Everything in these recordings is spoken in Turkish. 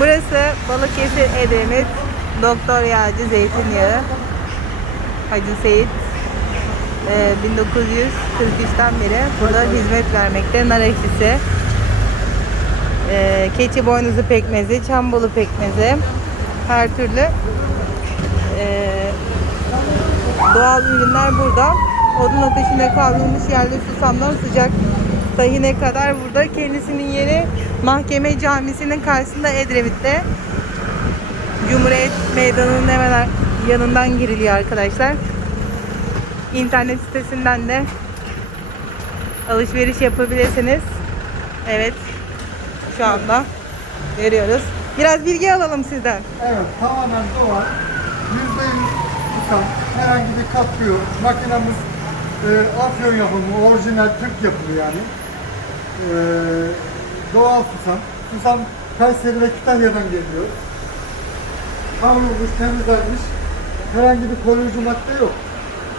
Burası Balıkesir Edremit Doktor Yağcı Zeytinyağı Hacı Seyit Ee, 1943'ten beri burada hizmet vermekte. Nar ekşisi, ee, keçi boynuzu pekmezi, çambolu pekmezi, her türlü ee, doğal ürünler burada. Odun ateşinde kavrulmuş yerli susamdan sıcak tahine kadar burada. Kendisinin yeri Mahkeme Camisi'nin karşısında Edremit'te. Cumhuriyet Meydanı'nın hemen yanından giriliyor arkadaşlar. İnternet sitesinden de alışveriş yapabilirsiniz. Evet. Şu anda veriyoruz. Biraz bilgi alalım sizden. Evet, tamamen doğal. Yüzde yüz tutan, herhangi bir katkı yok. Makinamız e, afyon yapımı, orijinal Türk yapımı yani. E, doğal susam. Susam Kayseri ve Kütahya'dan geliyor. Kavrulmuş, temizlenmiş. Herhangi bir koruyucu madde yok.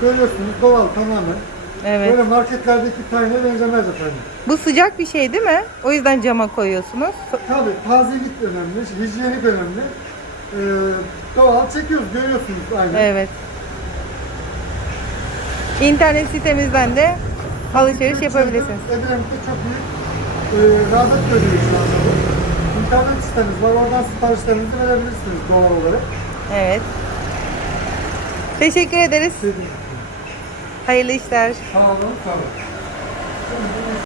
Görüyorsunuz doğal tamamen. Evet. Böyle marketlerdeki tayine benzemez efendim. Bu sıcak bir şey değil mi? O yüzden cama koyuyorsunuz. Tabii tazelik önemli, hijyenik önemli. Ee, doğal çekiyoruz, görüyorsunuz aynen. Evet. İnternet sitemizden de alışveriş yapabilirsiniz. Edremit'te çok büyük e, rağbet görüyor şu anda. İnternet sitemiz var, oradan siparişlerinizi verebilirsiniz doğal olarak. Evet. Teşekkür ederiz. Hayırlı işler. Sağ olun, sağ olun.